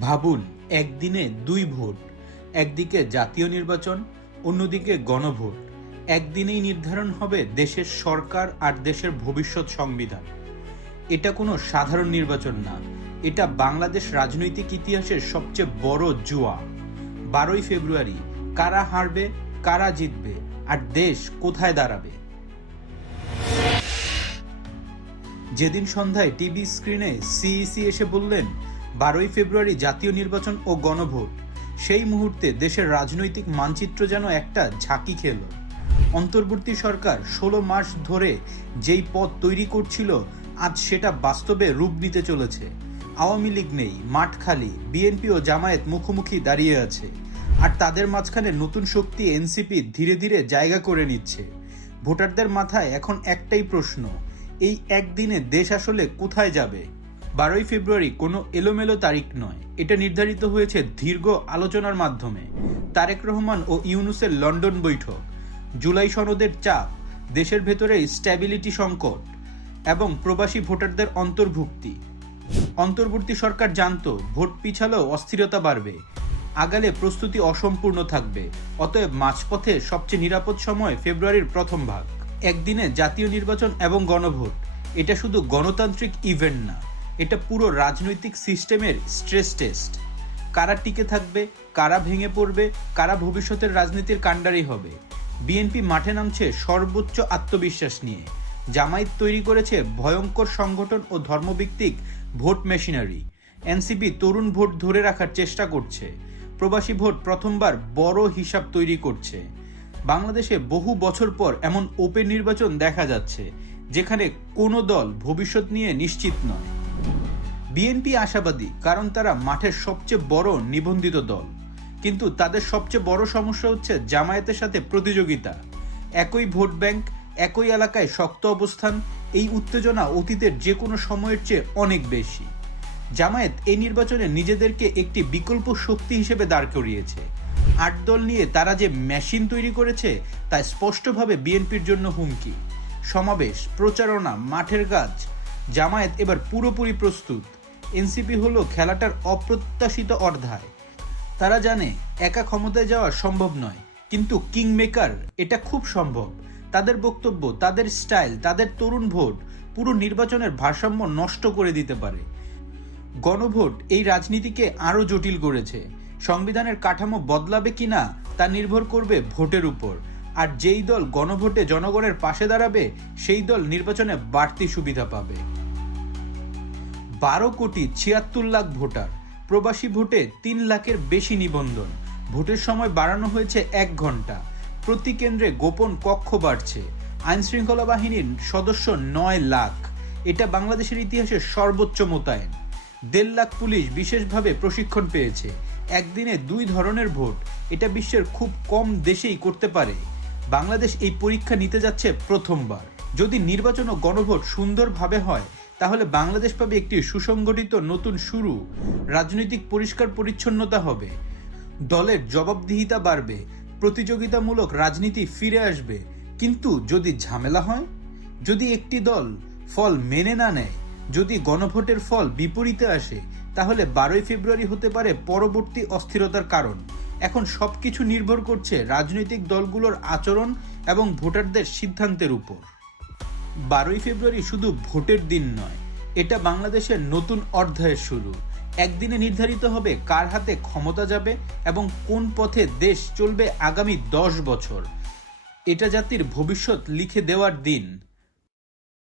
ভাবুন, একদিনে দুই ভোট, একদিকে জাতীয় নির্বাচন, অন্যদিকে গণভোট। একদিনেই নির্ধারণ হবে দেশের সরকার আর দেশের ভবিষ্যৎ সংবিধান। এটা কোনো সাধারণ নির্বাচন না। এটা বাংলাদেশ রাজনৈতিক ইতিহাসের সবচেয়ে বড় জুয়া। বারোই ফেব্রুয়ারি, কারা হারবে, কারা জিতবে, আর দেশ কোথায় দাঁড়াবে? যেদিন সন্ধ্যায় টিভি স্ক্রিনে সিইসি এসে বললেন বারোই ফেব্রুয়ারি জাতীয় নির্বাচন ও গণভোট। সেই মুহূর্তে দেশের রাজনৈতিক মানচিত্র যেন একটা ঝাঁকি খেল। অন্তর্বর্তী সরকার ষোলো মাস ধরে যেই পথ তৈরি করছিল, আজ সেটা বাস্তবে রূপ নিতে চলেছে। আওয়ামী লীগ নেই, মাঠ খালি, বিএনপি ও জামায়াত মুখোমুখি দাঁড়িয়ে আছে। আর তাদের মাঝখানে নতুন শক্তি এনসিপি ধীরে ধীরে জায়গা করে নিচ্ছে। ভোটারদের মাথায় এখন একটাই প্রশ্ন, এই একদিনে দেশ আসলে কোথায় যাবে? বারোই ফেব্রুয়ারি কোনো এলোমেলো তারিখ নয়। এটা নির্ধারিত হয়েছে দীর্ঘ আলোচনার মাধ্যমে। তারেক রহমান ও ইউনুসের লন্ডন বৈঠক, জুলাই সনদের চাপ, দেশের ভেতরে স্ট্যাবিলিটি সংকট এবং প্রবাসী ভোটারদের অন্তর্ভুক্তি। অন্তর্বর্তী সরকার জানত, ভোট পিছালেও অস্থিরতা বাড়বে। আগালে প্রস্তুতি অসম্পূর্ণ থাকবে। অতএব মাঝপথে সবচেয়ে নিরাপদ সময় ফেব্রুয়ারির প্রথম ভাগ। একদিনে জাতীয় নির্বাচন এবং গণভোট, এটা শুধু গণতান্ত্রিক ইভেন্ট না। এটা পুরো রাজনৈতিক সিস্টেমের স্ট্রেস টেস্ট। কারা টিকে থাকবে, কারা ভেঙে পড়বে, কারা ভবিষ্যতের রাজনীতির কাণ্ডারি হবে। বিএনপি মাঠে নামছে সর্বোচ্চ আত্মবিশ্বাস নিয়ে। জামায়াত তৈরি করেছে ভয়ঙ্কর সংগঠন ও ধর্মভিত্তিক ভোট মেশিনারি। এনসিপি তরুণ ভোট ধরে রাখার চেষ্টা করছে। প্রবাসী ভোট প্রথমবার বড় হিসাব তৈরি করছে। বাংলাদেশে বহু বছর পর এমন ওপেন নির্বাচন দেখা যাচ্ছে, যেখানে কোনো দল ভবিষ্যৎ নিয়ে নিশ্চিত নয়। বিএনপি আশাবাদী কারণ তারা মাঠের সবচেয়ে বড় নিবন্ধিত দল। কিন্তু তাদের সবচেয়ে বড় সমস্যা হচ্ছে জামায়াতের সাথে প্রতিযোগিতা। একই ভোট ব্যাংক, একই এলাকায় শক্ত অবস্থান, এই উত্তেজনা অতীতের যে কোনো সময়ের চেয়ে অনেক বেশি। জামায়াত এই নির্বাচনে নিজেদেরকে একটি বিকল্প শক্তি হিসেবে দাঁড় করিয়েছে। আট দল নিয়ে তারা যে মেশিন তৈরি করেছে, তা স্পষ্টভাবে বিএনপির জন্য হুমকি। সমাবেশ, প্রচারণা, মাঠের কাজ জামায়াত এবার পুরোপুরি প্রস্তুত। এনসিপি হলো খেলাটার অপ্রত্যাশিত অর্ধায়। তারা জানে, একা ক্ষমতায় যাওয়া সম্ভব নয়। কিন্তু কিং মেকার এটা খুব সম্ভব। তাদের বক্তব্য, তাদের স্টাইল, তাদের তরুণ ভোট পুরো নির্বাচনের ভারসাম্য নষ্ট করে দিতে পারে। গণভোট এই রাজনীতিকে আরও জটিল করেছে। সংবিধানের কাঠামো বদলাবে কিনা তা নির্ভর করবে ভোটের উপর। আর যেই দল গণভোটে জনগণের পাশে দাঁড়াবে, সেই দল নির্বাচনে বাড়তি সুবিধা পাবে। বারো কোটি ছিয়াত্তর লাখ ভোটার। প্রবাসী ভোটে তিন লাখের বেশি নিবন্ধন। ভোটের সময় বাড়ানো হয়েছে এক ঘণ্টা প্রতি কেন্দ্রে গোপন কক্ষ বাড়ছে। আইন শৃঙ্খলা বাহিনীর সদস্য নয় লাখ। এটা বাংলাদেশের ইতিহাসে সর্বোচ্চ মোতায়েন। দেড় লাখ পুলিশ বিশেষভাবে প্রশিক্ষণ পেয়েছে। একদিনে দুই ধরনের ভোট। এটা বিশ্বের খুব কম দেশেই করতে পারে। বাংলাদেশ এই পরীক্ষা নিতে যাচ্ছে প্রথমবার। যদি নির্বাচন ও গণভোট সুন্দরভাবে হয় তাহলে বাংলাদেশ পাবে একটি সুসংগঠিত নতুন শুরু। রাজনৈতিক পরিষ্কার পরিচ্ছন্নতা হবে। দলের জবাবদিহিতা বাড়বে। প্রতিযোগিতামূলক রাজনীতি ফিরে আসবে। কিন্তু যদি ঝামেলা হয়? যদি একটি দল ফল মেনে না নেয়? যদি গণভোটের ফল বিপরীতে আসে? তাহলে বারোই ফেব্রুয়ারি হতে পারে পরবর্তী অস্থিরতার কারণ। এখন সবকিছু নির্ভর করছে রাজনৈতিক দলগুলোর আচরণ এবং ভোটারদের সিদ্ধান্তের উপর। বারোই ফেব্রুয়ারি শুধু ভোটের দিন নয়, এটা বাংলাদেশের নতুন অধ্যায়ের শুরু। একদিনে নির্ধারিত হবে কার হাতে ক্ষমতা যাবে এবং কোন পথে দেশ চলবে আগামী দশ বছর। এটা জাতির ভবিষ্যৎ লিখে দেওয়ার দিন।